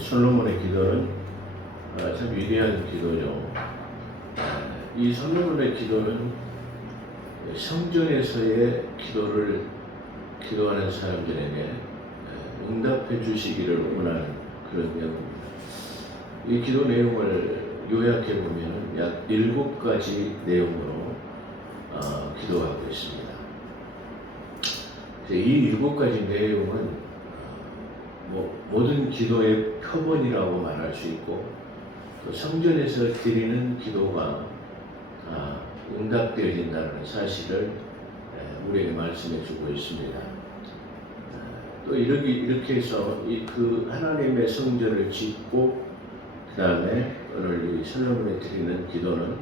솔로몬의 기도는 참 위대한 기도죠. 이 솔로몬의 기도는 성전에서의 기도를 기도하는 사람들에게 응답해 주시기를 원하는 그런 내용입니다. 이 기도 내용을 요약해 보면 약 7가지 내용으로 기도하고 있습니다. 이 7가지 내용은 모든 기도의 표본이라고 말할 수 있고, 또 성전에서 드리는 기도가 응답되어진다는 사실을 우리에게 말씀해 주고 있습니다. 또 이렇게 해서 그 하나님의 성전을 짓고 그 다음에 오늘 이 솔로몬에 드리는 기도는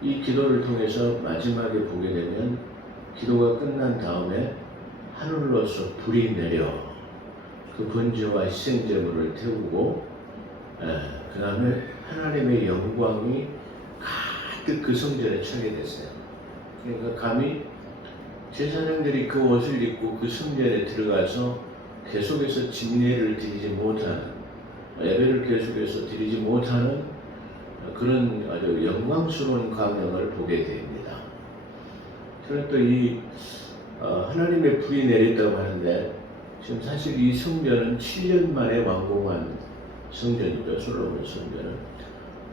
이 기도를 통해서 마지막에 보게 되면 기도가 끝난 다음에 하늘로서 불이 내려 그 번제와 희생제물을 태우고 그 다음에 하나님의 영광이 가득 그 성전에 차게 됐어요. 그러니까 감히 제사장들이 그 옷을 입고 그 성전에 들어가서 계속해서 진례를 드리지 못하는, 예배를 계속해서 드리지 못하는 그런 아주 영광스러운 광경을 보게 됩니다. 저는 또 이 하나님의 불이 내렸다고 하는데, 지금 사실 이 성전은 7년 만에 완공한 성전이죠. 솔로몬 성전은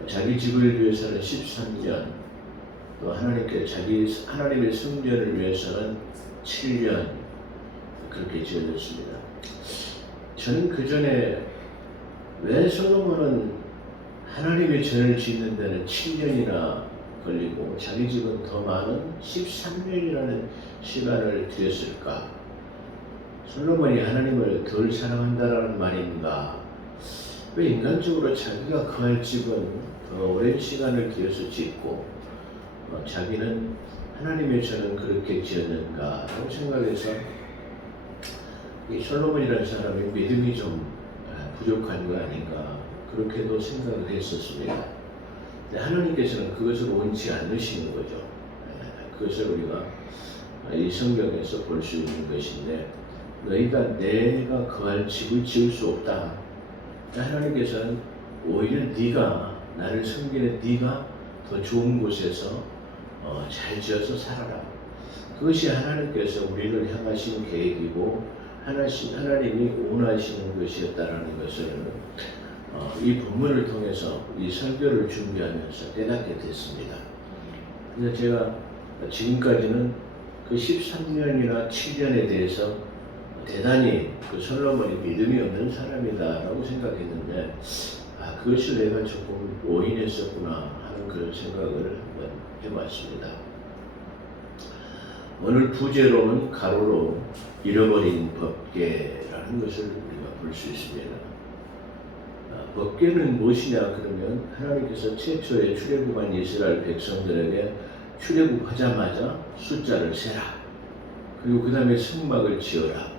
자기 집을 위해서는 13년, 또 하나님의 성전을 위해서는 7년 그렇게 지어졌습니다. 저는 그 전에 왜 솔로몬은 하나님의 전을 짓는 데는 7년이나 걸리고 자기 집은 더 많은 13년이라는 시간을 들였을까? 솔로몬이 하나님을 덜 사랑한다라는 말인가? 왜 인간적으로 자기가 거할 집은 더 오랜 시간을 들여서 짓고 자기는 하나님의 전은 그렇게 지었는가 라고 생각해서 이 솔로몬이라는 사람이 믿음이 좀 부족한 거 아닌가 그렇게도 생각을 했었습니다. 근데 하나님께서는 그것을 원치 않으시는 거죠. 그것을 우리가 이 성경에서 볼 수 있는 것인데, 너희가 내가 거할 집을 지을 수 없다. 하나님께서는 오히려 네가 나를 섬기는 네가 더 좋은 곳에서 잘 지어서 살아라. 그것이 하나님께서 우리를 향하신 계획이고 하나님이 원하시는 것이었다라는 것을 이 본문을 통해서 이 설교를 준비하면서 깨닫게 됐습니다. 그래서 제가 지금까지는 그 13년이나 7년에 대해서 대단히 그 솔로몬이 믿음이 없는 사람이다라고 생각했는데, 그것을 내가 조금 오인했었구나 하는 그런 생각을 한번 해봤습니다. 오늘 부제로는 가로로 잃어버린 법궤라는 것을 우리가 볼 수 있습니다. 법궤는 무엇이냐 그러면 하나님께서 최초의 출애굽한 이스라엘 백성들에게 출애굽하자마자 숫자를 세라, 그리고 그 다음에 성막을 지어라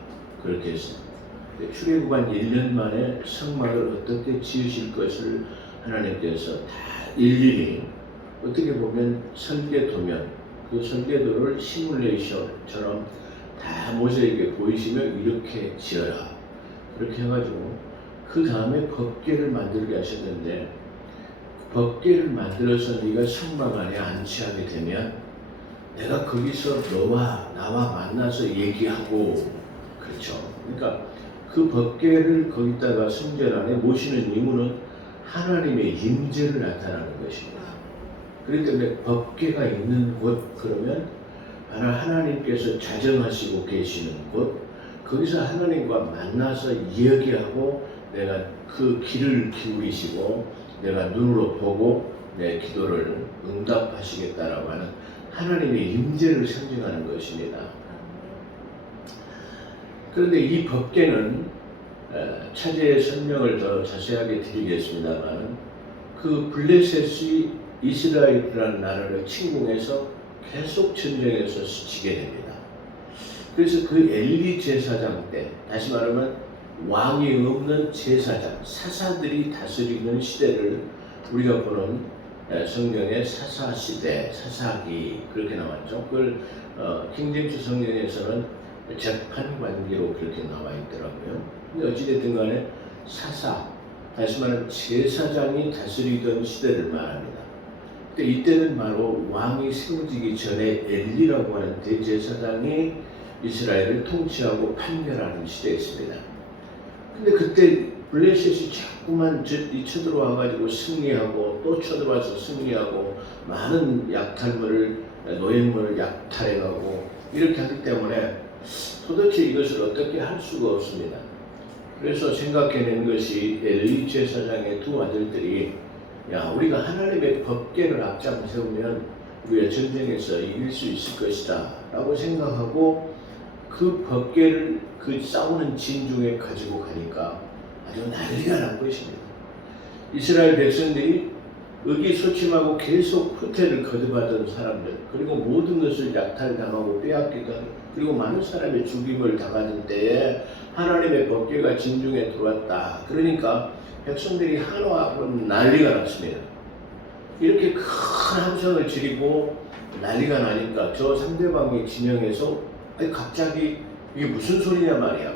그렇게 했습니다. 출애굽한 1년 만에 성막을 어떻게 지으실 것을 하나님께서 다 일일이 어떻게 보면 설계도면 그 설계도를 시뮬레이션처럼 다 모세에게 보이시며 이렇게 지어라 그렇게 해가지고 그 다음에 법궤를 만들게 하셨는데, 법궤를 만들어서 네가 성막 안에 안치하게 되면 내가 거기서 너와 나와 만나서 얘기하고, 그렇죠. 그러니까 그 법궤를 거기다가 성전 안에 모시는 이유는 하나님의 임재를 나타나는 것입니다. 그렇기 때문에 법궤가 있는 곳, 그러면 하나님께서 자정하시고 계시는 곳, 거기서 하나님과 만나서 이야기하고 내가 그 귀를 기울이시고 내가 눈으로 보고 내 기도를 응답하시겠다라고 하는 하나님의 임재를 상징하는 것입니다. 그런데 이 법궤는 차제의 설명을 더 자세하게 드리겠습니다만, 그 블레셋이 이스라엘이라는 나라를 침공해서 계속 전쟁에서 지게 됩니다. 그래서 그 엘리 제사장 때, 다시 말하면 왕이 없는 제사장, 사사들이 다스리는 시대를 우리가 보는 성경의 사사시대, 사사기 그렇게 나왔죠. 그걸 킹제임스 성경에서는 재판관계로 그렇게 나와 있더라고요. 근데 어찌됐든 간에 사사, 다시 말하면 제사장이 다스리던 시대를 말합니다. 근데 이때는 바로 왕이 세워지기 전에 엘리라고 하는 대제사장이 이스라엘을 통치하고 판결하는 시대였습니다. 근데 그때 블레셋이 자꾸만 쳐들어와가지고 승리하고 또 쳐들어와서 승리하고 많은 약탈물을 노획물을 약탈해가고 이렇게 하기 때문에 도대체 이것을 어떻게 할 수가 없습니다. 그래서 생각해낸 것이 엘리 제사장의 두 아들들이 야, 우리가 하나님의 법궤를 앞장 세우면 우리가 전쟁에서 이길 수 있을 것이다 라고 생각하고 그 법궤를 그 싸우는 진중에 가지고 가니까 아주 난리가 난 것입니다. 이스라엘 백성들이 의기소침하고 계속 후퇴를 거듭하던 사람들, 그리고 모든 것을 약탈당하고 빼앗기던, 그리고 많은 사람의 죽임을 당하던 때에 하나님의 법궤가 진중에 들어왔다. 그러니까 백성들이 한화로 난리가 났습니다. 이렇게 큰 함성을 지르고 난리가 나니까 저 상대방의 진영에서 갑자기 이게 무슨 소리냐 말이야.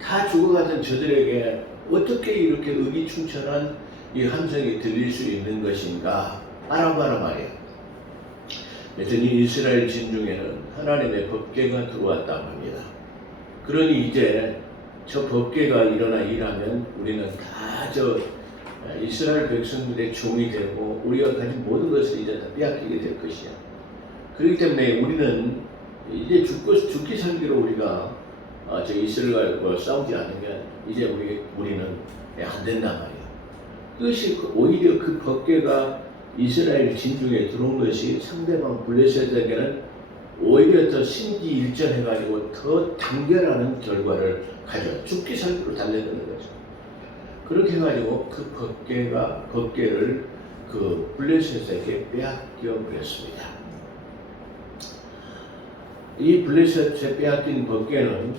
다 죽어가던 저들에게 어떻게 이렇게 의기충천한 이 함성이 들릴 수 있는 것인가 알아봐라 말이야. 여전히 이스라엘 진중에는 하나님의 법궤가 들어왔다고 합니다. 그러니 이제 저 법궤가 일어나 일하면 우리는 다 저 이스라엘 백성들의 종이 되고 우리가 가진 모든 것을 이제 다 빼앗기게 될 것이야. 그렇기 때문에 우리는 이제 죽기 살기로 우리가 저 이스라엘과 싸우지 않으면 이제 우리는 안 된단 말이야. 그것이 오히려 그 법궤가 이스라엘 진중에 들어온 것이 상대방 블레셋에게는 오히려 더 심기일전해가지고 더 단결하는 결과를 가져 죽기 살기로 달려드는 거죠. 그렇게 해가지고 그 법궤를 그 블레셋에게 빼앗겨 버렸습니다. 이 블레셋에 빼앗긴 법궤는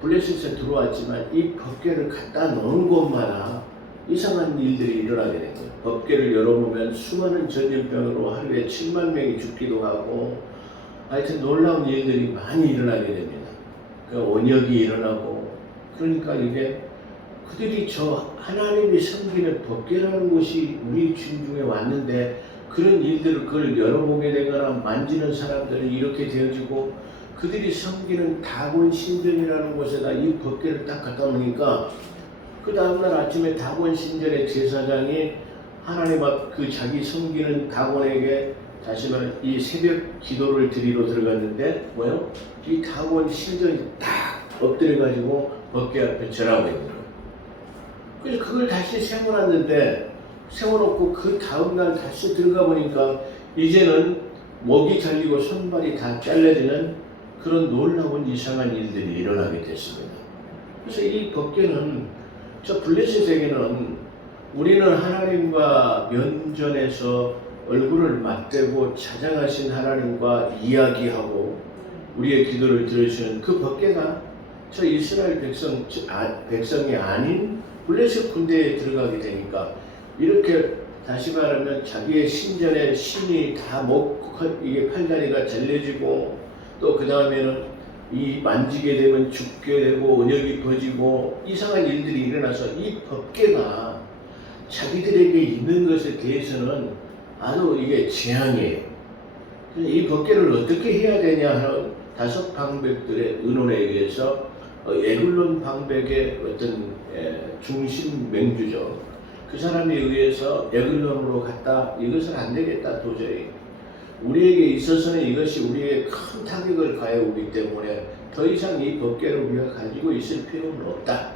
블레셋에 들어왔지만 이 법궤를 갖다 놓은 곳마다 이상한 일들이 일어나게 된 거예요. 법궤를 열어보면 수많은 전염병으로 하루에 7만 명이 죽기도 하고 하여튼 놀라운 일들이 많이 일어나게 됩니다. 그 원역이 일어나고 그러니까 이게 그들이 저 하나님이 섬기는 법궤라는 곳이 우리 진중에 왔는데 그런 일들을 그걸 열어보게 되거나 만지는 사람들은 이렇게 되어지고 그들이 섬기는 다곤 신전이라는 곳에다 이 법궤를 딱 갖다 놓으니까 그 다음날 아침에 다곤 신전의 제사장이 하나님 앞 그 자기 섬기는 다곤에게 다시 말하면 이 새벽 기도를 드리러 들어갔는데 뭐요? 이 다곤 신전이 딱 엎드려가지고 법궤 앞에 절하고 있는 거예요. 그래서 그걸 다시 세워놓고 그 다음날 다시 들어가 보니까 이제는 목이 잘리고 손발이 다 잘려지는 그런 놀라운 이상한 일들이 일어나게 됐습니다. 그래서 이 법궤는 저 블레셋에게는 우리는 하나님과 면전에서 얼굴을 맞대고 찾아가신 하나님과 이야기하고 우리의 기도를 들으시는 그 법궤가 저 이스라엘 백성이 아닌 블레셋 군대에 들어가게 되니까 이렇게 다시 말하면 자기의 신전에 신이 다 이게 팔다리가 잘려지고 또 그 다음에는 이 만지게 되면 죽게 되고 언역이 퍼지고 이상한 일들이 일어나서 이 법궤가 자기들에게 있는 것에 대해서는 아주 이게 재앙이에요. 이 법궤를 어떻게 해야 되냐 하는 5 방백들의 의논에 의해서 에글론 방백의 어떤 중심 맹주죠. 그 사람에 의해서 에글론으로 갔다. 이것은 안 되겠다 도저히. 우리에게 있어서는 이것이 우리에게 큰 타격을 가해오기 때문에 더 이상 이 법궤를 우리가 가지고 있을 필요는 없다.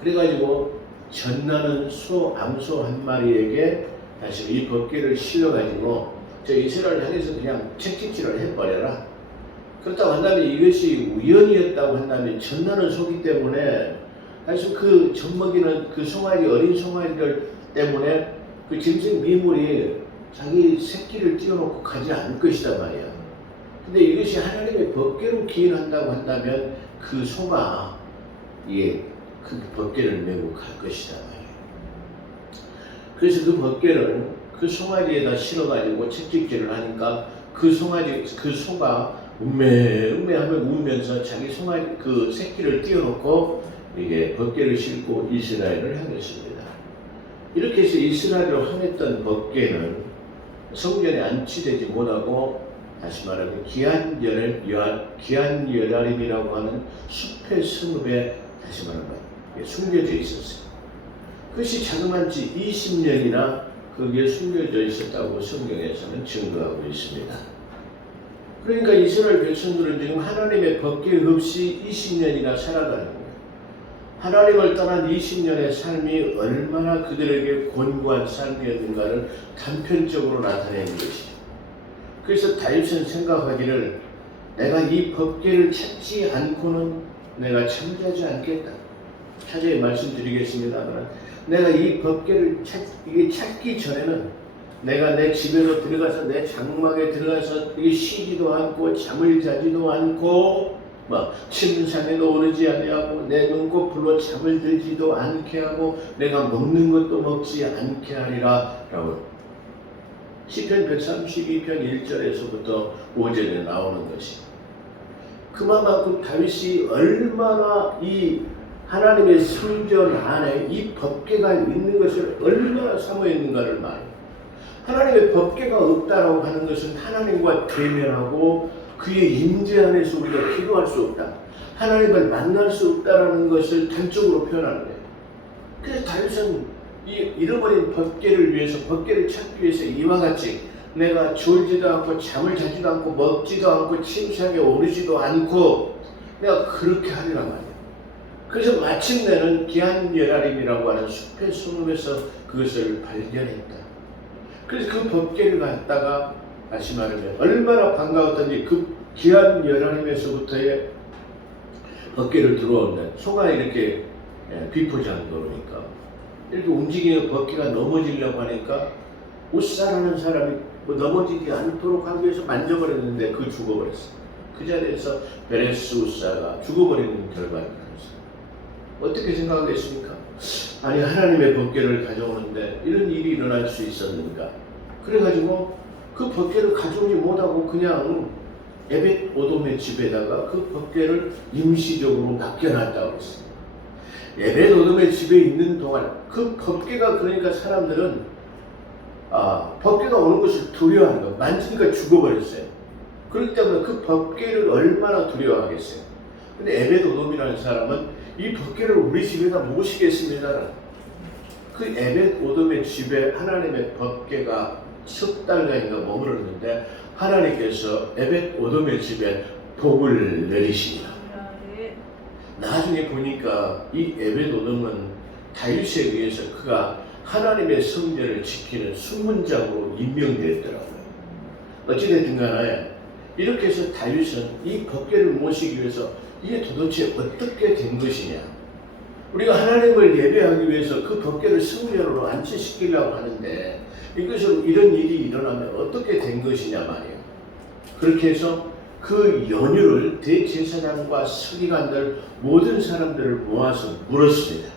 그래가지고 전나는 암소 한 마리에게 다시 이 법궤를 실려가지고 저 이스라엘 향해서 그냥 채찍질을 해버려라. 그렇다고 한다면 이것이 우연이었다고 한다면 전나는 소기 때문에 사실 그 젖먹이는 그 어린 송아지들 때문에 그 짐승 미물이 자기 새끼를 띄워놓고 가지 않을 것이다 말이야. 근데 이것이 하나님의 법궤로 기인한다고 한다면 그 소가 그 법궤를 메고 갈 것이다 말이야. 그래서 그 법궤를 그 송아지에다 실어가지고 채찍질을 하니까 그 소가 음메하며 우면서 자기 송아지 그 새끼를 띄워놓고 이게 법궤를 싣고 이스라엘을 향했습니다. 이렇게 해서 이스라엘을 향했던 법궤는 성전에 안치되지 못하고 다시 말하면 기한여라림이라고 하는 숲의 성읍에 다시 말하면 숨겨져 있었어요. 그것이 자그마치 20년이나 거기에 숨겨져 있었다고 성경에서는 증거하고 있습니다. 그러니까 이스라엘 백성들은 지금 하나님의 법궤 없이 20년이나 살아가는 거예요. 하나님을 떠난 20년의 삶이 얼마나 그들에게 곤고한 삶이었는가를 단편적으로 나타내는 것이죠. 그래서 다윗은 생각하기를 내가 이 법궤를 찾지 않고는 내가 잠자지 않겠다. 차제에 말씀드리겠습니다만 내가 이 법궤를 찾기 전에는 내가 내 집에로 들어가서 내 장막에 들어가서 쉬지도 않고 잠을 자지도 않고 침상에도 오르지 아니하고 내 눈꺼풀로 잠을 들지도 않게 하고 내가 먹는 것도 먹지 않게 하리라 라고 시편 132편 1절에서부터 5절에 나오는 것이 그만큼 다윗이 얼마나 이 하나님의 성전 안에 이 법궤가 있는 것을 얼마나 사모했는가를 말해요. 하나님의 법궤가 없다라고 하는 것은 하나님과 대면하고 그의 임재 안에서 우리가 기도할 수 없다. 하나님을 만날 수 없다라는 것을 단적으로 표현하는 거예요. 그래서 다윗은 이 잃어버린 법궤를 위해서 법궤를 찾기 위해서 이와 같이 내가 졸지도 않고 잠을 자지도 않고 먹지도 않고 침상에 오르지도 않고 내가 그렇게 하리란 말이에요. 그래서 마침내는 기한여라림이라고 하는 숲의 성읍에서 그것을 발견했다. 그래서 그 법궤를 갖다가 다시 말하면 얼마나 반가웠던지 그 기한여라림에서부터의 법궤를 들어오는 소가 이렇게 비포장도로니까 이렇게 움직이는 법궤가 넘어지려고 하니까 우사라는 사람이 넘어지지 않도록 하기 위해서 만져버렸는데 그 죽어버렸어요. 그 자리에서 베레스 우사가 죽어버리는 결과를 가졌어요. 어떻게 생각하겠습니까? 아니 하나님의 법궤를 가져오는데 이런 일이 일어날 수 있었는가? 그래가지고 그 법궤를 가져오지 못하고 그냥 에벳 오돔의 집에다가 그 법궤를 임시적으로 맡겨놨다고 했습니다. 에벳 오돔의 집에 있는 동안 그 법궤가 그러니까 사람들은 법궤가 오는 것을 두려워하는 거 만지니까 죽어버렸어요. 그렇기 때문에 그 법궤를 얼마나 두려워하겠어요. 근데 에벳 오돔이라는 사람은 이 법궤를 우리 집에다 모시겠습니다. 그 에벳 오돔의 집에 하나님의 법궤가 석 달간인가 머물렀는데 하나님께서 에벳 오돔의 집에 복을 내리시니라. 나중에 보니까 이 에벳 오돔은 다윗에 의해서 그가 하나님의 성전을 지키는 수문장으로 임명되었더라고요. 어찌됐든 간에 이렇게 해서 다윗은 이 법궤를 모시기 위해서 이게 도대체 어떻게 된 것이냐. 우리가 하나님을 예배하기 위해서 그 법궤를 성전으로 안치시키려고 하는데 이것은 이런 일이 일어나면 어떻게 된 것이냐 말이에요. 그렇게 해서 그 연유를 대제사장과 서기관들 모든 사람들을 모아서 물었습니다.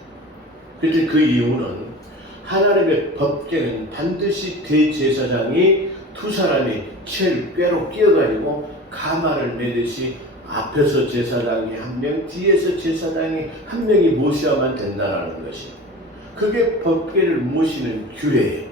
그런데 그 이유는 하나님의 법궤는 반드시 대제사장이 두 사람이 제일 꾀로 끼어가지고 가마를 매듯이 앞에서 제사장이 한 명, 뒤에서 제사장이 한 명이 모셔야만 된다는 것이에요. 그게 법궤를 모시는 규례예요.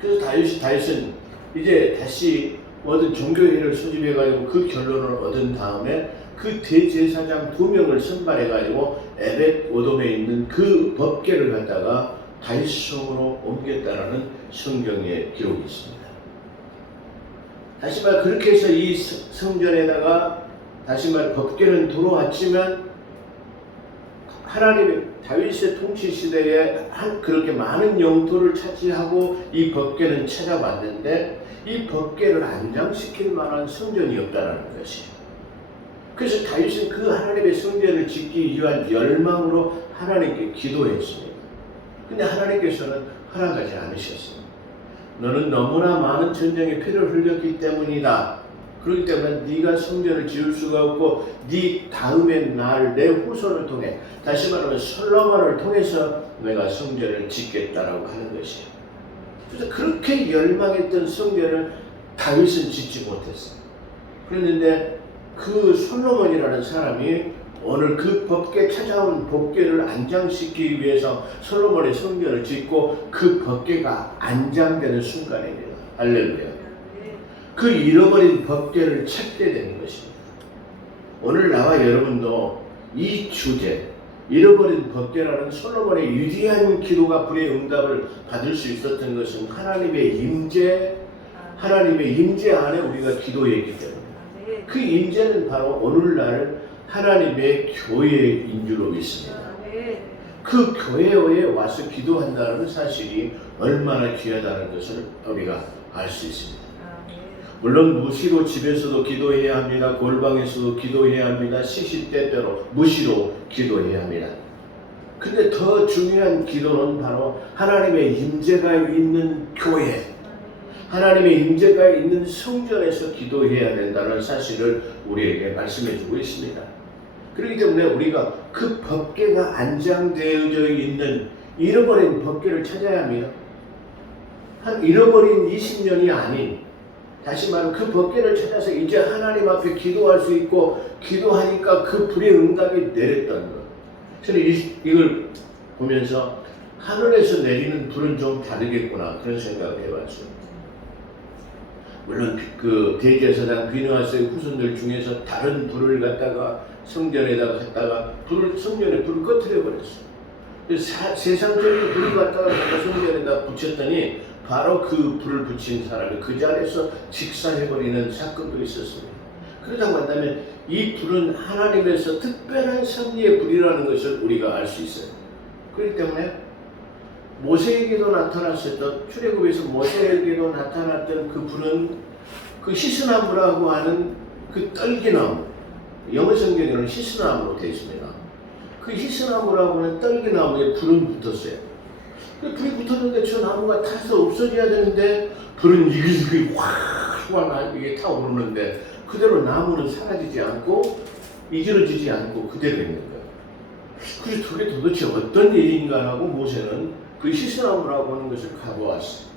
그래서 다윗은 이제 다시 얻은 종교회를 소집해가지고 그 결론을 얻은 다음에 그 대제사장 2명을 선발해가지고 에벳 오돔에 있는 그 법궤를 갖다가 다윗성으로 옮겼다라는 성경의 기록이 있습니다. 다시 말 그렇게 해서 이 성전에다가 다시 말 법궤는 들어왔지만 하나님의 다윗의 통치 시대에 그렇게 많은 영토를 차지하고 이 법궤는 찾아왔는데 이 법궤를 안장시킬 만한 성전이 없다는 것이에요. 그래서 다윗은 그 하나님의 성전을 짓기 위한 열망으로 하나님께 기도했습니다. 근데 하나님께서는 허락하지 않으셨습니다. 너는 너무나 많은 전쟁의 피를 흘렸기 때문이다. 그렇기 때문에 네가 성전을 지을 수가 없고 네 다음의 날 내 후손을 통해 다시 말하면 솔로몬을 통해서 내가 성전을 짓겠다라고 하는 것이에요. 그래서 그렇게 열망했던 성전을 다윗은 짓지 못했어요. 그랬는데 그 솔로몬이라는 사람이 오늘 그 법궤 찾아온 법궤를 안장시키기 위해서 솔로몬의 성전을 짓고 그 법궤가 안장되는 순간입니다. 할렐루야. 그 잃어버린 법궤를 찾게 되는 것입니다. 오늘 나와 여러분도 이 주제, 잃어버린 법궤라는 솔로몬의 위대한 기도가 불의 응답을 받을 수 있었던 것은 하나님의 임재 안에 우리가 기도했기 때문에 그 임재는 바로 오늘날 하나님의 교회인 줄로 믿습니다. 그 교회에 와서 기도한다는 사실이 얼마나 귀하다는 것을 우리가 알 수 있습니다. 물론 무시로 집에서도 기도해야 합니다. 골방에서도 기도해야 합니다. 쉬실 때대로 무시로 기도해야 합니다. 근데 더 중요한 기도는 바로 하나님의 임재가 있는 교회, 하나님의 임재가 있는 성전에서 기도해야 된다는 사실을 우리에게 말씀해 주고 있습니다. 그렇기 때문에 우리가 그 법궤가 안장되어져 있는 잃어버린 법궤를 찾아야 합니다. 한 잃어버린 20년이 아닌, 다시 말하면 그 법궤를 찾아서 이제 하나님 앞에 기도할 수 있고 기도하니까 그 불의 응답이 내렸다는 것. 저는 이걸 보면서 하늘에서 내리는 불은 좀 다르겠구나 그런 생각을 해봤어요. 물론 그 대제사장 비느하스의 후손들 중에서 다른 불을 갖다가 성전에다가 갖다가 성전에 불을 꺼트려 버렸어요. 세상적인 불을 갖다가 성전에다 붙였더니 바로 그 불을 붙인 사람이 그 자리에서 직사해버리는 사건도 있었습니다. 그러다고 한다면 이 불은 하나님에서 특별한 섭리의 불이라는 것을 우리가 알 수 있어요. 그렇기 때문에 모세에게도 나타났었던, 출애굽에서 모세에게도 나타났던 그 불은 그 히스나무라고 하는 그 떨기나무, 영어 성경에는 히스나무로 되어 있습니다. 그 히스나무라고 하는 떨기나무에 불은 붙었어요. 불이 붙었는데 저 나무가 타서 없어져야 되는데 불은 이게 확 이게 타오르는데 그대로 나무는 사라지지 않고 이지러지지 않고 그대로 있는 거예요. 그래서 그게 도대체 어떤 일인가 하고 모세는 그 히스나무라고 하는 것을 가보았어요.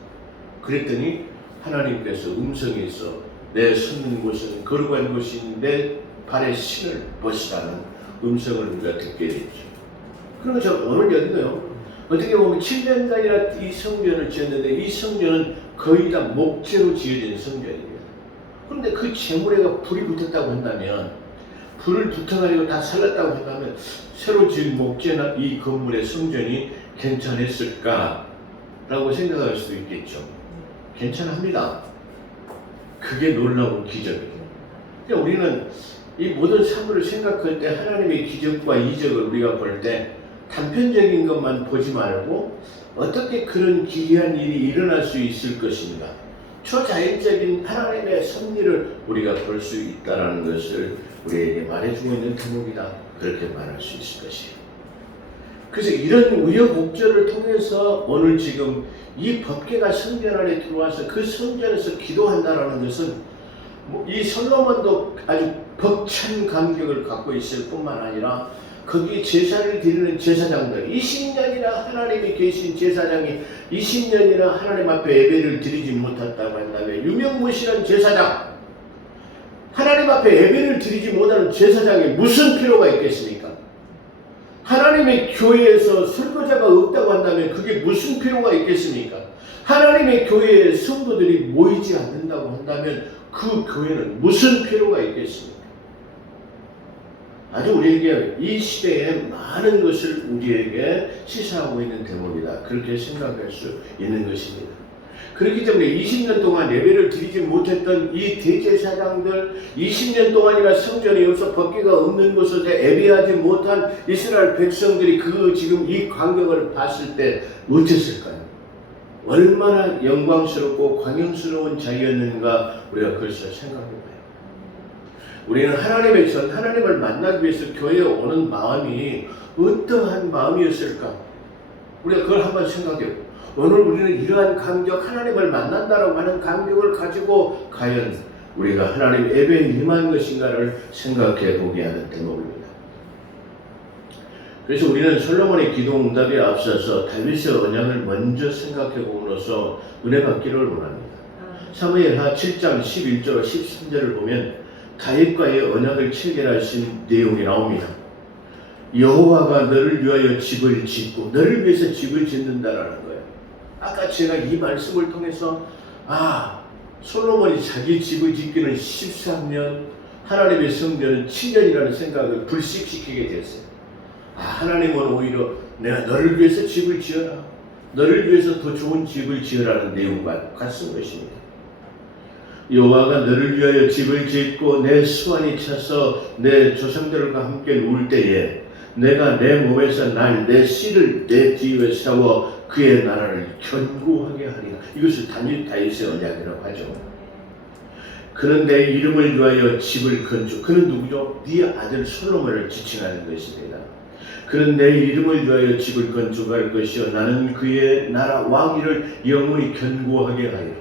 그랬더니 하나님께서 음성이 있어 내 섰는 곳은 거룩한 곳인 내 발의 신을 벗으라는 음성을 우리가 듣게 됐죠. 그러면서 오늘 여기도요. 어떻게 보면 7년간이나 이 성전을 지었는데 이 성전은 거의 다 목재로 지어진 성전입니다. 그런데 그 재물에가 불이 붙었다고 한다면, 불을 붙어가지고 다 살랐다고 한다면 새로 지은 목재나 이 건물의 성전이 괜찮았을까라고 생각할 수도 있겠죠. 괜찮합니다. 그게 놀라운 기적이에요. 그러니까 우리는 이 모든 사물을 생각할 때 하나님의 기적과 이적을 우리가 볼 때 단편적인 것만 보지 말고 어떻게 그런 기이한 일이 일어날 수 있을 것인가, 초자연적인 하나님의 섭리를 우리가 볼 수 있다는 것을 우리에게 말해주고 있는 대목이다, 그렇게 말할 수 있을 것이에요. 그래서 이런 우여곡절을 통해서 오늘 지금 이 법궤가 성전 안에 들어와서 그 성전에서 기도한다는 것은 이 솔로몬도 아주 벅찬 감격을 갖고 있을 뿐만 아니라 거기 제사를 드리는 제사장들, 20년이나 하나님이 계신 제사장이 20년이나 하나님 앞에 예배를 드리지 못했다고 한다면 유명무실한 제사장, 하나님 앞에 예배를 드리지 못하는 제사장이 무슨 필요가 있겠습니까? 하나님의 교회에서 설교자가 없다고 한다면 그게 무슨 필요가 있겠습니까? 하나님의 교회에 성도들이 모이지 않는다고 한다면 그 교회는 무슨 필요가 있겠습니까? 아주 우리에게 이 시대에 많은 것을 우리에게 시사하고 있는 대목이다, 그렇게 생각할 수 있는 것입니다. 그렇기 때문에 20년 동안 예배를 드리지 못했던 이 대제사장들, 20년 동안이나 성전이 없어 법궤가 없는 곳에서 예배하지 못한 이스라엘 백성들이 그 지금 이 광경을 봤을 때 어땠을까요? 얼마나 영광스럽고 광영스러운 자리였는가 우리가 그것을 생각해봐요. 우리는 하나님의 전, 하나님을 만나기 위해서 교회에 오는 마음이 어떠한 마음이었을까? 우리가 그걸 한번 생각해보고, 오늘 우리는 이러한 감격, 하나님을 만난다라고 하는 감격을 가지고 과연 우리가 하나님 예배에 임한 것인가를 생각해 보게 하는 대목입니다. 그래서 우리는 솔로몬의 기도 응답에 앞서서 다윗의 언약을 먼저 생각해 봄으로써 은혜 받기를 원합니다. 사무엘하 7장 11절 13절을 보면 다윗과의 언약을 체결하신 내용이 나옵니다. 여호와가 너를 위하여 집을 짓고 너를 위해서 집을 짓는다라는 거예요. 아까 제가 이 말씀을 통해서 솔로몬이 자기 집을 짓기는 13년, 하나님의 성전은 7년이라는 생각을 불식시키게 됐어요. 하나님은 오히려 내가 너를 위해서 집을 지어라, 너를 위해서 더 좋은 집을 지으라는 내용과 같은 것입니다. 여호와가 너를 위하여 집을 짓고 내 수완이 차서 내 조상들과 함께 누울 때에 내가 내 몸에서 날 내 씨를 내 뒤에 세워 그의 나라를 견고하게 하리라. 이것을 다윗의 언약이라고 하죠. 그는 내 이름을 위하여 집을 건축. 그는 누구죠? 네 아들 솔로몬을 지칭하는 것입니다. 그는 내 이름을 위하여 집을 건축할 것이요 나는 그의 나라 왕위를 영원히 견고하게 하리라.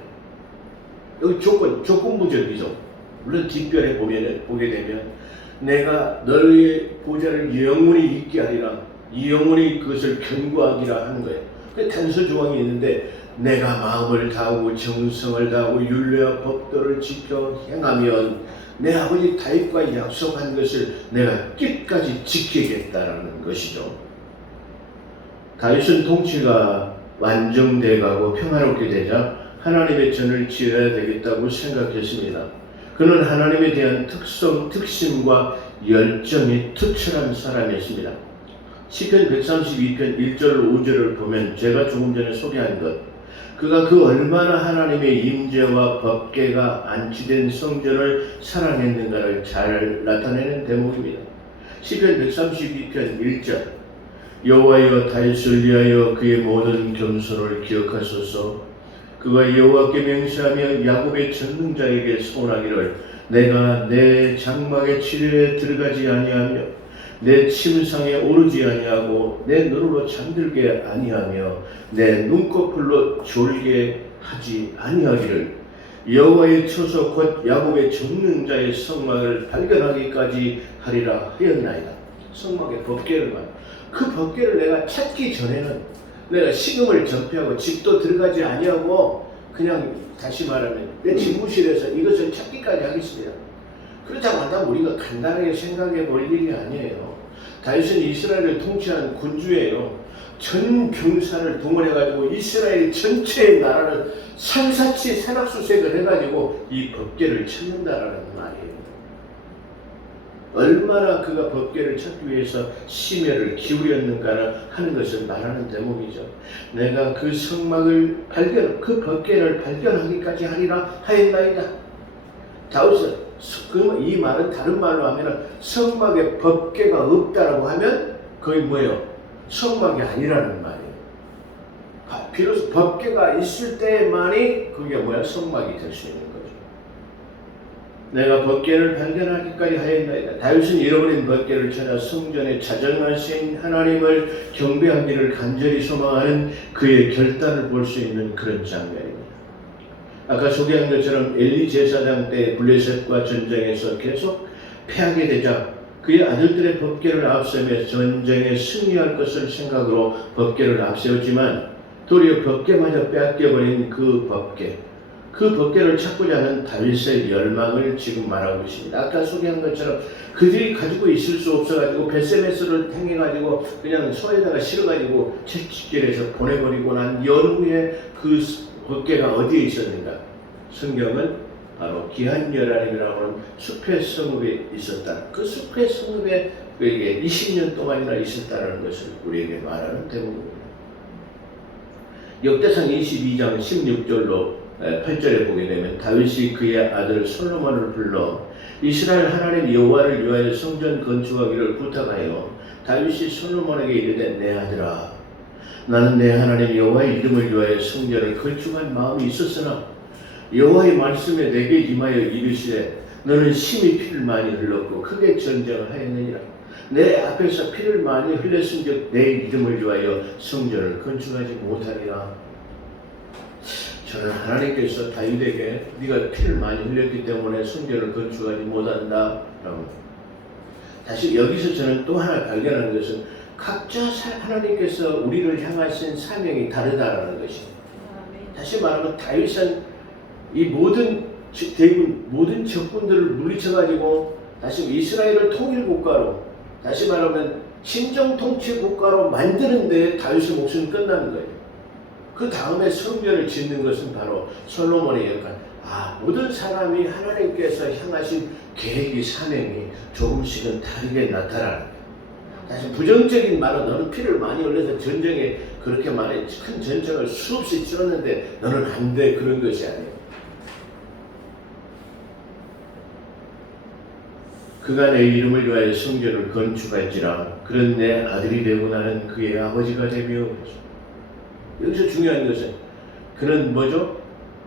여기 조건부적이죠. 물론 뒷변에 보게 되면 내가 너의 보좌를 영원히 있게 하리라, 영원히 그것을 견고하기라 하는 거예요. 그 단서 조항이 있는데 내가 마음을 다하고 정성을 다하고 율례와 법도를 지켜 행하면 내 아버지 다윗과 약속한 것을 내가 끝까지 지키겠다라는 것이죠. 다윗은 통치가 완성돼가고 평화롭게 되자 하나님의 전을 지어야 되겠다고 생각했습니다. 그는 하나님에 대한 특심과 열정이 특출한 사람이었습니다. 시편 132편 1절 5절을 보면 제가 조금 전에 소개한 것, 그가 그 얼마나 하나님의 임재와 법궤가 안치된 성전을 사랑했는가를 잘 나타내는 대목입니다. 시편 132편 1절, 여호와여 다윗을 위하여 그의 모든 겸손을 기억하소서. 그가 여호와께 맹세하며 야곱의 전능자에게 소원하기를 내가 내 장막의 치료에 들어가지 아니하며 내 침상에 오르지 아니하고 내 눈으로 잠들게 아니하며 내 눈꺼풀로 졸게 하지 아니하기를 여호와의 처소 곧 야곱의 전능자의 성막을 발견하기까지 하리라 하였나이다. 성막의 법궤를 그 법궤를 내가 찾기 전에는 내가 식음을 전폐하고 집도 들어가지 아니하고 그냥 다시 말하면 내 집무실에서 이것을 찾기까지 하겠습니다. 그렇자마자 우리가 간단하게 생각해 볼 일이 아니에요. 다윗은 이스라엘을 통치한 군주예요. 전 병사를 동원해가지고 이스라엘 전체의 나라를 산사치 산악수색을 해가지고 이 법궤를 찾는다라는 말이에요. 얼마나 그가 법궤를 찾기 위해서 심혈을 기울였는가를 하는 것을 말하는 대목이죠. 내가 그 성막을 그 법궤를 발견하기까지 하리라 하였나이다. 다윗은 이 말은 다른 말로 하면 성막에 법궤가 없다라고 하면 거의 뭐예요? 성막이 아니라는 말이에요. 비로소 법궤가 있을 때만이 그게 성막이 될 수 있는 거죠. 내가 법궤를 발견하기까지 하였나이다. 다윗은 잃어버린 법궤를 찾아 성전에 자정하신 하나님을 경배하기를 간절히 소망하는 그의 결단을 볼 수 있는 그런 장면입니다. 아까 소개한 것처럼 엘리 제사장 때 블레셋과 전쟁에서 계속 패하게 되자 그의 아들들의 법궤를 앞세우며 전쟁에 승리할 것을 생각으로 법궤를 앞세웠지만 도리어 법궤마저 빼앗겨버린 그 법궤를 찾고자 하는 다윗의 열망을 지금 말하고 있습니다. 아까 소개한 것처럼 그들이 가지고 있을 수 없어가지고 베세메스를 행해가지고 그냥 소에다가 실어가지고 채찍질해서 보내버리고 난 연후에 그 법궤가 어디에 있었는가? 성경은 바로 기한열한이라고 하는 숲의 성읍에 있었다. 그 숲의 성읍에 그에게 20년 동안이나 있었다는 것을 우리에게 말하는 대목입니다. 역대상 22장 16절로 8절에 보게 되면 다윗이 그의 아들 솔로몬을 불러 이스라엘 하나님 여호와를 위하여 성전 건축하기를 부탁하여 다윗이 솔로몬에게 이르되 내 아들아 나는 내 하나님 여호와의 이름을 위하여 성전을 건축할 마음이 있었으나 여호와의 말씀에 내게 임하여 이르시되 너는 심히 피를 많이 흘렀고 크게 전쟁을 하였느니라. 내 앞에서 피를 많이 흘렸은즉 내 이름을 위하여 성전을 건축하지 못하리라. 저는 하나님께서 다윗에게 네가 피를 많이 흘렸기 때문에 성전을 건축하지 못한다 라고. 다시 여기서 저는 또 하나 발견하는 것은 각자 하나님께서 우리를 향하신 사명이 다르다라는 것입니다. 다시 말하면 다윗은 이 모든 적군들을 물리쳐가지고 다시 이스라엘을 통일 국가로, 다시 말하면 신정 통치 국가로 만드는 데 다윗의 목숨이 끝나는 거예요. 그 다음에 성전을 짓는 것은 바로 솔로몬의 역할. 모든 사람이 하나님께서 향하신 계획이 사명이 조금씩은 다르게 나타나는 거예요. 사실 부정적인 말은 너는 피를 많이 흘려서 전쟁에 그렇게 많이 큰 전쟁을 수없이 치렀는데 너는 안 돼, 그런 것이 아니에요. 그가 내 이름을 위하여 성전을 건축할지라 그런 내 아들이 되고 나는 그의 아버지가 되며. 여기서 중요한 것은 그는 뭐죠?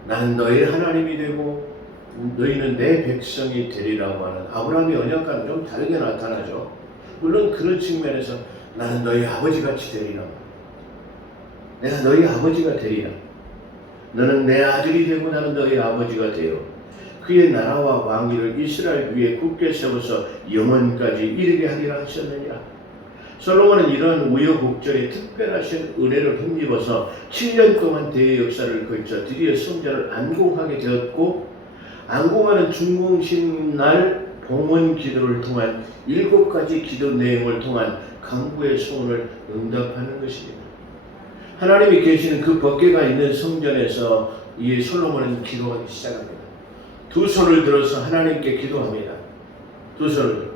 나는 너의 하나님이 되고 너희는 내 백성이 되리라고 하는 아브라함의 언약과는 좀 다르게 나타나죠. 물론 그런 측면에서 나는 너희 아버지같이 되리라. 내가 너희 아버지가 되리라. 너는 내 아들이 되고 나는 너희 아버지가 되어 그의 나라와 왕위를 이스라엘 위에 굳게 세워서 영원까지 이르게 하리라 하셨느니라. 솔로몬은 이러한 우여곡절에 특별하신 은혜를 힘입어서 7년 동안 대의 역사를 거쳐 드디어 성전을 안공하게 되었고, 안공하는 중공신날 봉헌 기도를 통한 7가지 기도 내용을 통한 강구의 소원을 응답하는 것입니다. 하나님이 계시는 그 법궤가 있는 성전에서 이 솔로몬은 기도하기 시작합니다. 두 손을 들어서 하나님께 기도합니다. 두 손을.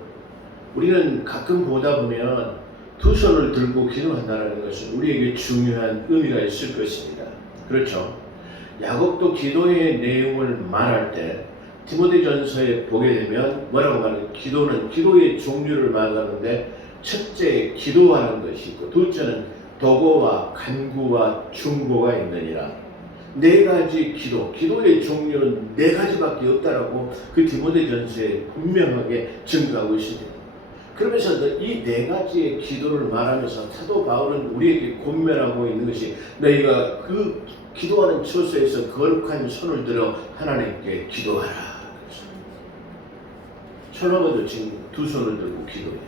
우리는 가끔 보다 보면 두 손을 들고 기도한다는 것은 우리에게 중요한 의미가 있을 것입니다. 그렇죠? 야곱도 기도의 내용을 말할 때 디모데전서에 보게 되면 뭐라고 말해요? 기도는 기도의 종류를 말하는데 첫째 기도하는 것이 있고 둘째는 도고와 간구와 중보가 있느니라. 4가지 기도의 종류는 4가지밖에 없다라고 그 디모데전서에 분명하게 증거하고 있습니다. 그러면서 이 4가지의 기도를 말하면서 사도 바울은 우리에게 권면하고 있는 것이 너희가 그 기도하는 처소에서 거룩한 손을 들어 하나님께 기도하라. 솔로몬도 지금 두 손을 들고 기도해요.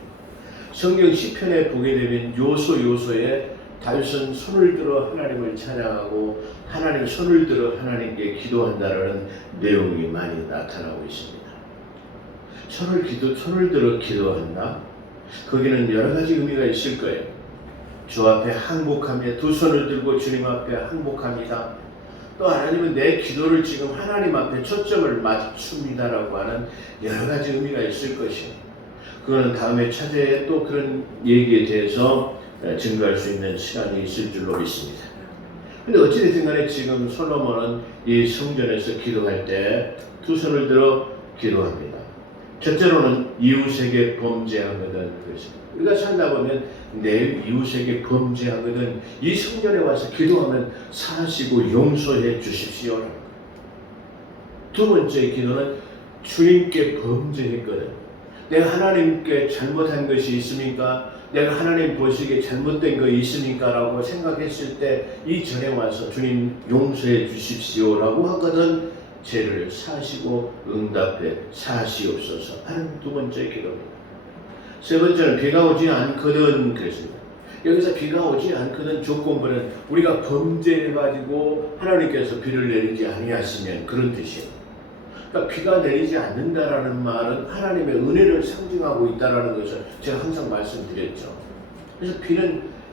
성경 시편에 보게 되면 요소에 다윗은 손을 들어 하나님을 찬양하고 하나님 손을 들어 하나님께 기도한다라는 내용이 많이 나타나고 있습니다. 손을 들어 기도한다. 거기는 여러 가지 의미가 있을 거예요. 주 앞에 항복하며 두 손을 들고 주님 앞에 항복합니다. 또 하나님은 내 기도를 지금 하나님 앞에 초점을 맞춥니다라고 하는 여러 가지 의미가 있을 것이에요. 그거는 다음에 차제에 또 그런 얘기에 대해서 증거할 수 있는 시간이 있을 줄로 믿습니다. 근데 어찌됐든 간에 지금 솔로몬은 이 성전에서 기도할 때 두 손을 들어 기도합니다. 첫째로는 이웃에게 범죄하거든. 우리가 살다 보면 내 이웃에게 범죄하거든 이 성전에 와서 기도하면 사하시고 용서해 주십시오. 두 번째 기도는 주님께 범죄했거든. 내가 하나님께 잘못한 것이 있습니까? 내가 하나님 보시기에 잘못된 거 있습니까? 라고 생각했을 때 이전에 와서 주님 용서해 주십시오 라고 하거든 죄를 사시고 응답해 사시옵소서 하는 두 번째 기도입니다. 세 번째는 비가 오지 않거든 그랬습니다. 여기서 비가 오지 않거든 조건부는 우리가 범죄해가지고 하나님께서 비를 내리지 아니하시면 그런 뜻이에요. 그러니까 비가 내리지 않는다라는 말은 하나님의 은혜를 상징하고 있다라는 것을 제가 항상 말씀드렸죠. 그래서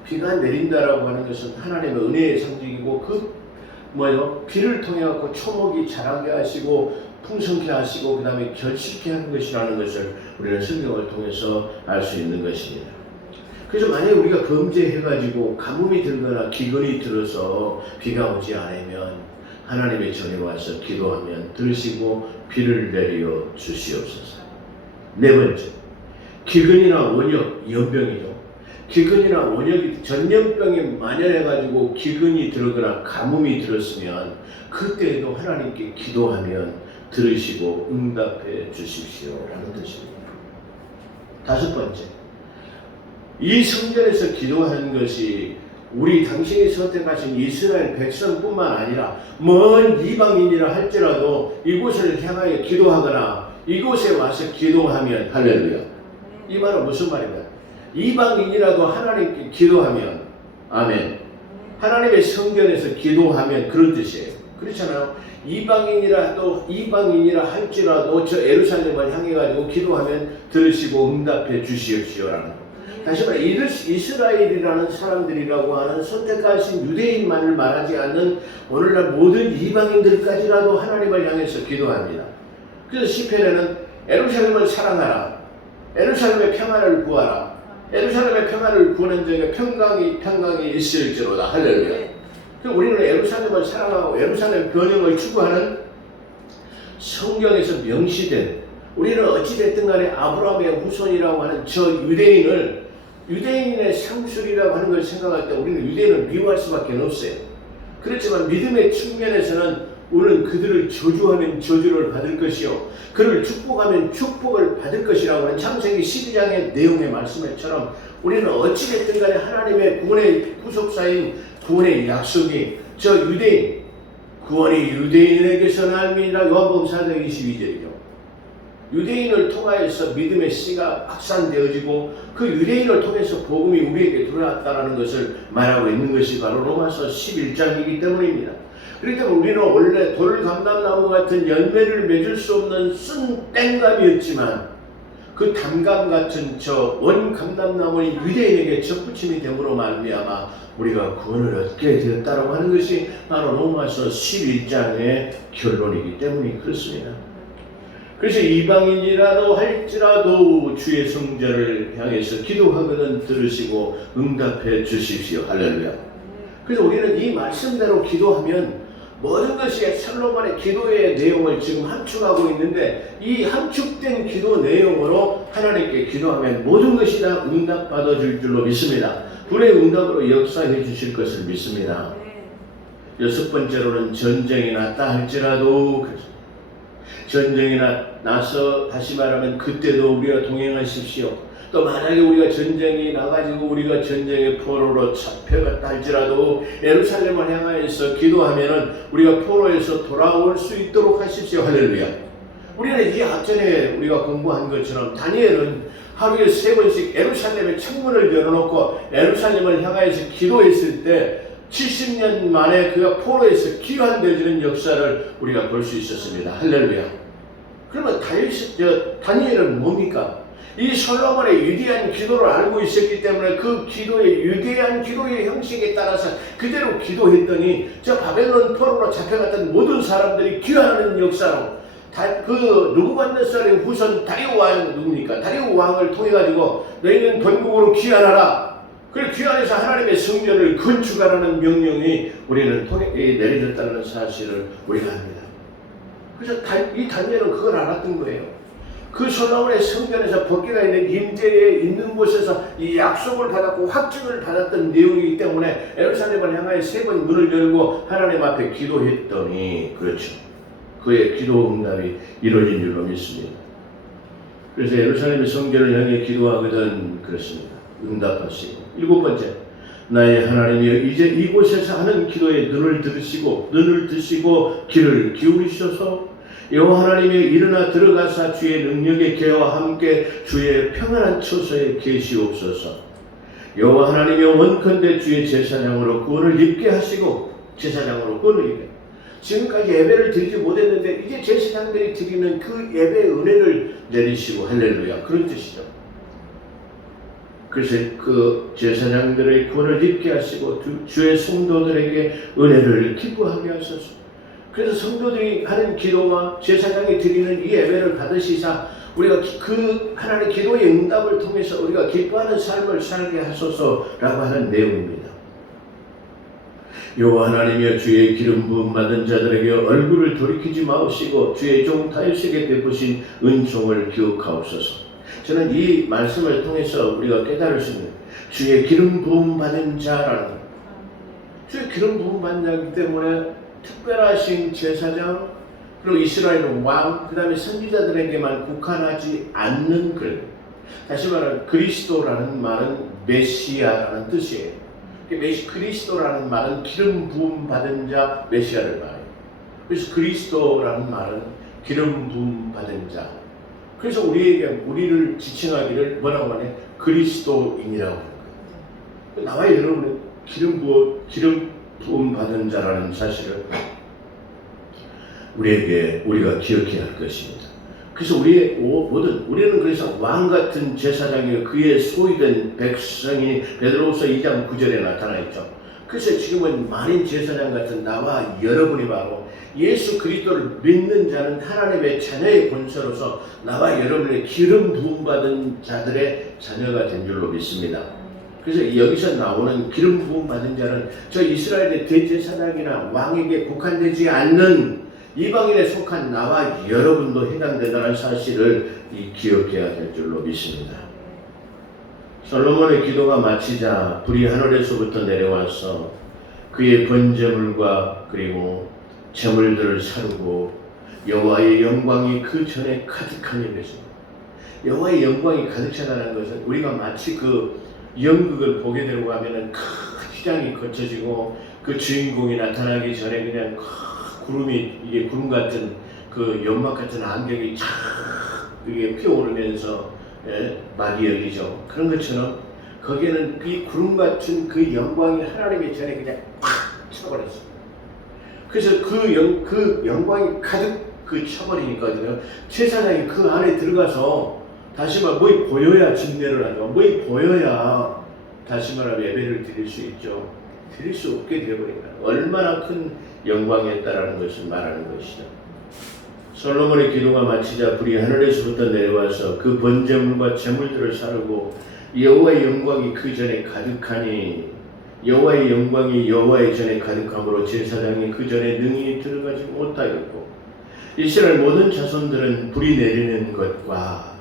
비가 내린다라고 하는 것은 하나님의 은혜의 상징이고 비를 통해 갖고 초목이 자라게 하시고 풍성케 하시고 그 다음에 결실케 하는 것이라는 것을 우리는 성경을 통해서 알 수 있는 것입니다. 그래서 만약에 우리가 범죄해가지고 가뭄이 들거나 기근이 들어서 비가 오지 않으면 하나님의 전에 와서 기도하면 들으시고 비를 내려 주시옵소서. 네 번째, 기근이나 원역, 연병이죠. 기근이나 원역이 전염병이 만연해가지고 기근이 들거나 가뭄이 들었으면 그때에도 하나님께 기도하면 들으시고 응답해 주십시오라는 뜻입니다. 다섯 번째, 이 성전에서 기도하는 것이 우리 당신이 선택하신 이스라엘 백성뿐만 아니라 먼 이방인이라 할지라도 이곳을 향하여 기도하거나 이곳에 와서 기도하면 할렐루야. 이 말은 무슨 말입니까? 이방인이라도 하나님께 기도하면 아멘. 하나님의 성전에서 기도하면 그런 뜻이에요. 그렇잖아요. 이방인이라 할지라도 저 예루살렘을 향해 가지고 기도하면 들으시고 응답해 주시옵시오라는. 다시 말해 이스라엘이라는 사람들이라고 하는 선택하신 유대인만을 말하지 않는 오늘날 모든 이방인들까지라도 하나님을 향해서 기도합니다. 그래서 시편에는 예루살렘을 사랑하라, 예루살렘의 평안을 구하라, 예루살렘의 평안을 구하는 자에게 평강이 있을지로다. 할렐루야. 우리는 예루살렘을 사랑하고 예루살렘 변형을 추구하는 성경에서 명시된, 우리는 어찌됐든 간에 아브라함의 후손이라고 하는 저 유대인의 상술이라고 하는 걸 생각할 때 우리는 유대인을 미워할 수밖에 없어요. 그렇지만 믿음의 측면에서는 우리는 그들을 저주하면 저주를 받을 것이요 그를 축복하면 축복을 받을 것이라고 하는 창세기 12장의 내용의 말씀처럼 우리는 어찌됐든 간에 하나님의 구원의 구속사인 구원의 약속이 저 유대인, 구원이 유대인에게서 나옵니다. 요한복음 4장 22절이죠. 유대인을 통하여서 믿음의 씨가 확산되어지고 그 유대인을 통해서 복음이 우리에게 들어왔다는 것을 말하고 있는 것이 바로 로마서 11장이기 때문입니다. 그렇기 때문에 우리는 원래 돌감람나무 같은 열매를 맺을 수 없는 쓴 땡감이었지만 그 단감 같은 저 원감람나무인 유대인에게 접붙임이 됨으로 말미암아 우리가 구원을 얻게 되었다고 하는 것이 바로 로마서 11장의 결론이기 때문이 그렇습니다. 그래서 이방인이라도 할지라도 주의 성전을 향해서 기도하거든 들으시고 응답해 주십시오. 할렐루야. 그래서 우리는 이 말씀대로 기도하면 모든 것이 솔로몬의 기도의 내용을 지금 함축하고 있는데 이 함축된 기도 내용으로 하나님께 기도하면 모든 것이 다 응답받아 줄 줄로 믿습니다. 불의 응답으로 역사해 주실 것을 믿습니다. 여섯 번째로는 전쟁이 났다 할지라도 전쟁이 나서 다시 말하면 그때도 우리가 동행하십시오. 또 만약에 우리가 전쟁이 나가지고 우리가 전쟁의 포로로 잡혀갔다 할지라도 예루살렘을 향하여서 기도하면은 우리가 포로에서 돌아올 수 있도록 하십시오. 할렐루야. 우리는 이 앞전에 우리가 공부한 것처럼 다니엘은 하루에 3번씩 예루살렘의 창문을 열어놓고 예루살렘을 향하여서 기도했을 때 70년 만에 그가 포로에서 귀환되어지는 역사를 우리가 볼 수 있었습니다. 할렐루야. 그러면 다니엘은 뭡니까? 이 솔로몬의 위대한 기도를 알고 있었기 때문에 그 기도의 위대한 기도의 형식에 따라서 그대로 기도했더니 저 바벨론 포로로 잡혀갔던 모든 사람들이 귀환하는 역사로 그 느부갓네살의 후손 다리오 왕 누굽니까? 다리오 왕을 통해 가지고 너희는 본국으로 귀환하라. 그리고 귀환해서 하나님의 성전을 건축하라는 명령이 우리는 내려졌다는 사실을 우리가 합니다. 그래서 이 다니엘은 그걸 알았던 거예요. 그 솔로몬의 성전에서 법궤가 있는 임재에 있는 곳에서 이 약속을 받았고 확증을 받았던 내용이기 때문에 예루살렘을 향하여 3번 문을 열고 하나님 앞에 기도했더니 그렇죠. 그의 기도 응답이 이루어진 줄로 믿습니다. 그래서 예루살렘의 성전을 향해 기도하거든 그렇습니다. 응답하시고 7번째 나의 하나님이여 이제 이곳에서 하는 기도에 눈을 드시고 귀를 기울이셔서 여호와 하나님이 일어나 들어가사 주의 능력의 계와 함께 주의 평안한 처소에 계시옵소서. 여호와 하나님이 원컨대 주의 제사장으로 구원을 입게 하시고 제사장으로 구원을 입게 지금까지 예배를 드리지 못했는데 이제 제사장들이 드리는 그 예배의 은혜를 내리시고 할렐루야 그런 뜻이죠. 그래서 그 제사장들의 구원을 입게 하시고 주의 성도들에게 은혜를 기뻐하게 하소서. 그래서 성도들이 하는 기도와 제사장이 드리는 이 예배를 받으시사 우리가 그 하나님의 기도의 응답을 통해서 우리가 기뻐하는 삶을 살게 하소서라고 하는 내용입니다. 여호와 하나님이여 주의 기름 부음 받은 자들에게 얼굴을 돌이키지 마옵시고 주의 종 다윗에게 베푸신 은총을 기억하옵소서. 저는 이 말씀을 통해서 우리가 깨달을 수 있는 주의 기름 부음 받은 자라는 주의 기름 부음 받은 자이기 때문에 특별하신 제사장 그리고 이스라엘 왕 그 다음에 선지자들에게만 국한하지 않는 글 다시 말하면 그리스도라는 말은 메시아라는 뜻이에요. 그리스도라는 말은 기름 부음 받은 자 메시아를 말해요. 그래서 그리스도라는 말은 기름 부음 받은 자 그래서 우리를 지칭하기를 뭐라고 하냐 그리스도인이라고 하는 거예요. 나와 여러분은 기름 부음 받은 자라는 사실을 우리가 기억해야 할 것입니다. 그래서 우리는 그래서 왕 같은 제사장이 그의 소유된 백성이 베드로후서 2장 9절에 나타나 있죠. 그래서 지금은 만인 제사장 같은 나와 여러분이 바로 예수 그리스도를 믿는 자는 하나님의 자녀의 본처로서 나와 여러분의 기름 부음 받은 자들의 자녀가 된 줄로 믿습니다. 그래서 여기서 나오는 기름 부음 받은 자는 저 이스라엘의 대제사장이나 왕에게 국한되지 않는 이방인에 속한 나와 여러분도 해당된다는 사실을 기억해야 될 줄로 믿습니다. 솔로몬의 기도가 마치자 불이 하늘에서부터 내려와서 그의 번제물과 그리고 제물들을 사르고 여호와의 영광이 그 전에 가득하니 그랬습니다. 여호와의 영광이 가득 차다는 것은 우리가 마치 그 연극을 보게 되고 하면은 큰 휘장이 거쳐지고 그 주인공이 나타나기 전에 그냥 구름이 이게 구름 같은 그 연막 같은 안경이 쫙 이게 피어오르면서 막이 열리죠. 그런 것처럼 거기에는 이 구름 같은 그 영광이 하나님의 전에 그냥 팍 차버렸습니다. 그래서 그 영광이 가득 차버리니까요. 제사장이 그 안에 들어가서 다시 말하면 뭐 보여야 진례를 하죠. 뭐 보여야 다시 말하면 예배를 드릴 수 있죠. 드릴 수 없게 되어버립니다. 얼마나 큰 영광이었다라는 것을 말하는 것이죠. 솔로몬의 기도가 마치자 불이 하늘에서부터 내려와서 그 번제물과 제물들을 사르고 여호와의 영광이 그 전에 가득하니 여호와의 영광이 여호와의 전에 가득함으로 제사장이 그 전에 능히 들어가지 못하였고 이스라엘 모든 자손들은 불이 내리는 것과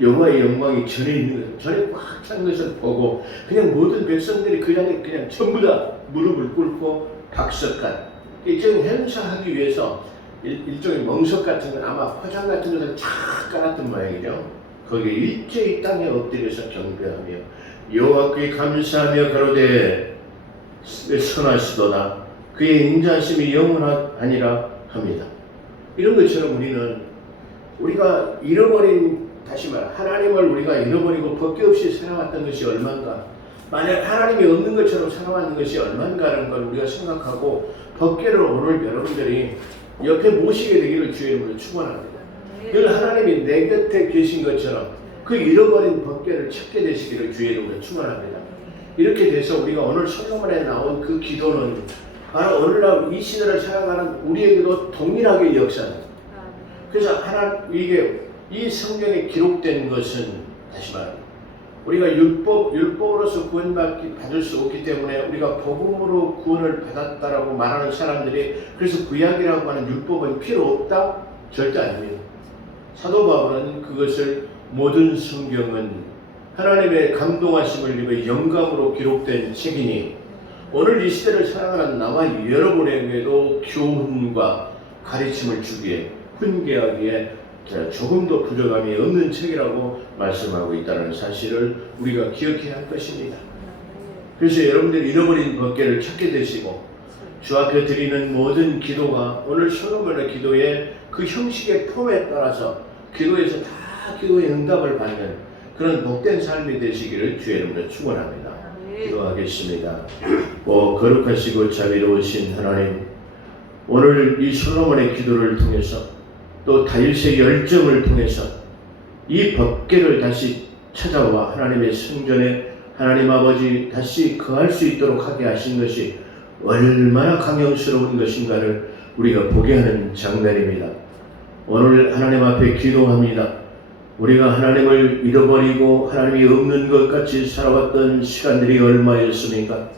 여호와의 영광이 전에 있는 것, 전에 꽉 찬 것을 보고 그냥 모든 백성들이 그 자리에 그냥 전부 다 무릎을 꿇고 박석한 일종의 행사하기 위해서 일종의 멍석 같은 건 아마 화장 같은 것을 쫙 깔았던 모양이죠. 거기에 일제히 땅에 엎드려서 경배하며 여호와께 감사하며 가로되 선하시도다 그의 인자하심이 영원하니라 합니다. 이런 것처럼 우리가 잃어버린 다시 말해 하나님을 우리가 잃어버리고 법궤 없이 살아왔던 것이 얼마인가, 만약 하나님이 없는 것처럼 살아왔는 것이 얼마인가라는 걸 우리가 생각하고 법궤를 오늘 여러분들이 옆에 모시게 되기를 주의 이름으로 축원합니다. 늘 하나님이 내 곁에 계신 것처럼 그 잃어버린 법궤를 찾게 되시기를 주의 이름으로 축원합니다. 이렇게 돼서 우리가 오늘 솔로몬에 나온 그 기도는 바로 오늘날 이 시대를 살아가는 우리에게도 동일하게 역사합니다. 그래서 이게 이 성경에 기록된 것은 다시 말합니다. 우리가 율법으로서 구원받을 수 없기 때문에 우리가 복음으로 구원을 받았다라고 말하는 사람들이 그래서 구약이라고 하는 율법은 필요 없다? 절대 아닙니다. 사도 바울은 그것을 모든 성경은 하나님의 감동하심을 입어 영감으로 기록된 책이니 오늘 이 시대를 살아가는 나와 여러분에게도 교훈과 가르침을 주기에 훈계하기에 조금도 부족함이 없는 책이라고 말씀하고 있다는 사실을 우리가 기억해야 할 것입니다. 그래서 여러분들이 잃어버린 법궤를 찾게 되시고 주 앞에 드리는 모든 기도가 오늘 솔로몬의 기도의 그 형식의 폼에 따라서 기도에서 다 기도의 응답을 받는 그런 복된 삶이 되시기를 주의 이름으로 축원합니다. 기도하겠습니다. 거룩하시고 자비로우신 하나님, 오늘 이 솔로몬의 기도를 통해서 또 다윗의 열정을 통해서 이 법궤를 다시 찾아와 하나님의 성전에 하나님 아버지 다시 거할 수 있도록 하게 하신 것이 얼마나 강영스러운 것인가를 우리가 보게 하는 장면입니다. 오늘 하나님 앞에 기도합니다. 우리가 하나님을 잃어버리고 하나님이 없는 것 같이 살아왔던 시간들이 얼마였습니까?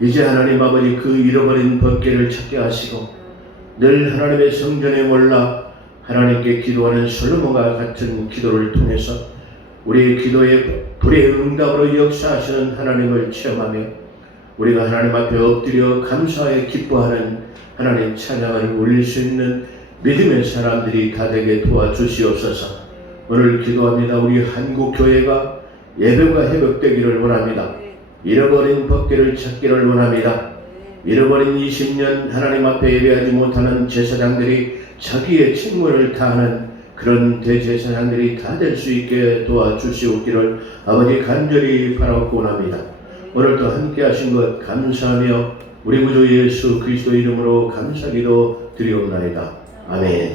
이제 하나님 아버지 그 잃어버린 법궤를 찾게 하시고 늘 하나님의 성전에 몰라 하나님께 기도하는 솔로몬과 같은 기도를 통해서 우리의 기도에 불의 응답으로 역사하시는 하나님을 체험하며 우리가 하나님 앞에 엎드려 감사하여 기뻐하는 하나님 찬양을 올릴 수 있는 믿음의 사람들이 다 되게 도와주시옵소서. 오늘 기도합니다. 우리 한국교회가 예배가 회복되기를 원합니다. 잃어버린 법궤를 찾기를 원합니다. 잃어버린 20년 하나님 앞에 예배하지 못하는 제사장들이 자기의 책무를 다하는 그런 대제사장들이 다 될 수 있게 도와주시옵기를 아버지 간절히 바라고 원합니다. 오늘도 함께 하신 것 감사하며 우리 구주 예수 그리스도 이름으로 감사기도 드리옵나이다. 아멘.